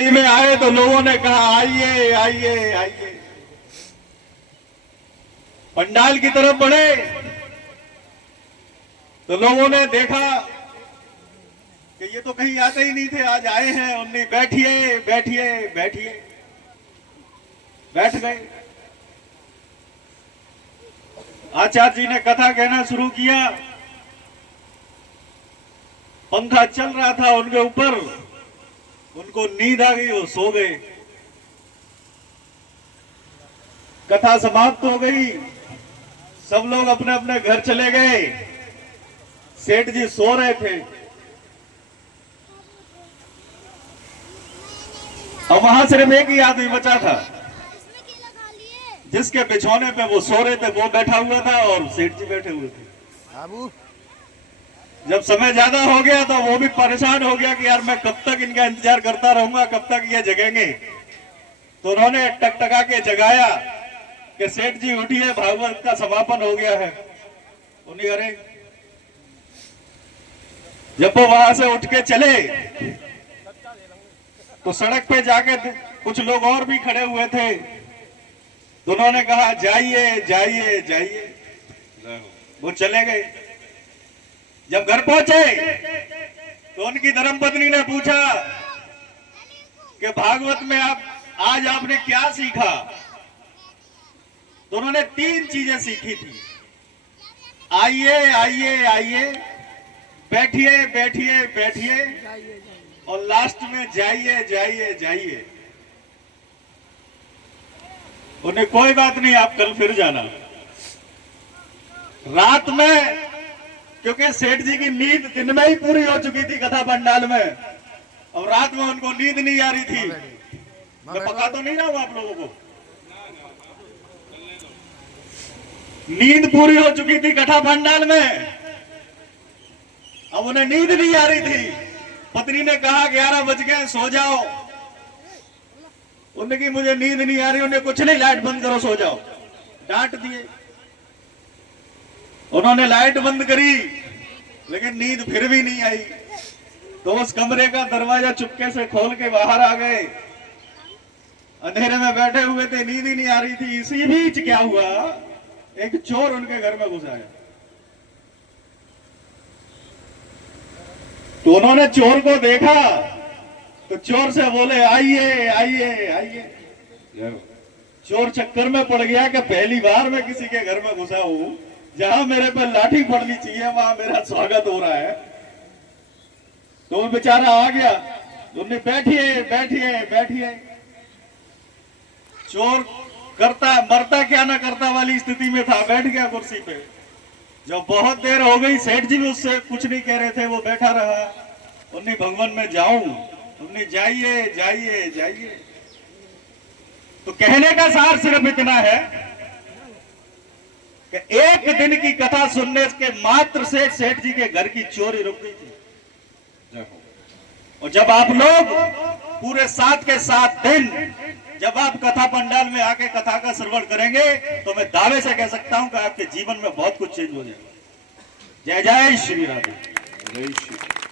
में आए तो लोगों ने कहा आइए आइए आइए। पंडाल की तरफ बढ़े तो लोगों ने देखा कि ये तो कहीं आते ही नहीं थे, आज आए हैं। उन्हें बैठिए बैठिए बैठिए, बैठ गए। आचार्य जी ने कथा कहना शुरू किया। पंखा चल रहा था उनके ऊपर, उनको नींद आ गई, वो सो गए। कथा समाप्त हो गई, सब लोग अपने अपने घर चले गए। सेठ जी सो रहे थे और वहां सिर्फ एक ही आदमी बचा था, जिसके बिछौने पे वो सो रहे थे वो बैठा हुआ था और सेठ जी बैठे हुए थे। जब समय ज्यादा हो गया तो वो भी परेशान हो गया कि यार मैं कब तक इनका इंतजार करता रहूंगा, कब तक ये जगेंगे। तो उन्होंने टकटका के जगाया कि सेठ जी उठिए, भागवत का समापन हो गया है। उन्हें अरे, जब वो वहां से उठ के चले तो सड़क पे जाके कुछ लोग और भी खड़े हुए थे। तो उन्होंने कहा जाइए जाइए जाइए। वो चले गए। जब घर पहुंचे तो उनकी धर्मपत्नी ने पूछा कि भागवत में आज आपने क्या सीखा। तो उन्होंने 3 चीजें सीखी थी। आइए आइए आइए, बैठिए बैठिए बैठिए, और लास्ट में जाइए जाइए जाइए। उन्हें कोई बात नहीं, आप कल फिर जाना। रात में, क्योंकि सेठ जी की नींद दिन में ही पूरी हो चुकी थी कथा पंडाल में, और रात में उनको नींद नहीं आ रही थी। मैं पका तो नहीं रहा हूं आप लोगों को, नींद पूरी हो चुकी थी कथा पंडाल में, अब उन्हें नींद नहीं आ रही थी। पत्नी ने कहा 11 बज गए, सो जाओ। उन्होंने की मुझे नींद नहीं आ रही। उन्हें कुछ नहीं, लाइट बंद करो, सो जाओ। डांट दिए। उन्होंने लाइट बंद करी, लेकिन नींद फिर भी नहीं आई। तो उस कमरे का दरवाजा चुपके से खोल के बाहर आ गए। अंधेरे में बैठे हुए थे, नींद ही नहीं आ रही थी। इसी बीच क्या हुआ, एक चोर उनके घर में घुस आया। तो उन्होंने चोर को देखा तो चोर से बोले आइए आइए आइए। चोर चक्कर में पड़ गया कि पहली बार मैं किसी के घर में घुसा हूं, जहां मेरे पे लाठी पड़नी चाहिए वहां मेरा स्वागत हो रहा है। तो वो बेचारा आ गया। उन्हें बैठिए बैठिए बैठिए। चोर करता मरता क्या ना करता वाली स्थिति में था, बैठ गया कुर्सी पे। जब बहुत देर हो गई, सेठ जी भी उससे कुछ नहीं कह रहे थे, वो बैठा रहा। उन्हें भगवान में जाऊं, उन्हें जाइए जाइए जाइए। तो कहने का सार सिर्फ इतना है कि एक दिन की कथा सुनने के मात्र से सेठ जी के घर की चोरी रुक गई थी। और जब आप लोग पूरे 7 के 7 दिन जब आप कथा पंडाल में आके कथा का श्रवण करेंगे, तो मैं दावे से कह सकता हूं कि आपके जीवन में बहुत कुछ चेंज हो जाएगा। जय जय श्री राधे। जय श्री।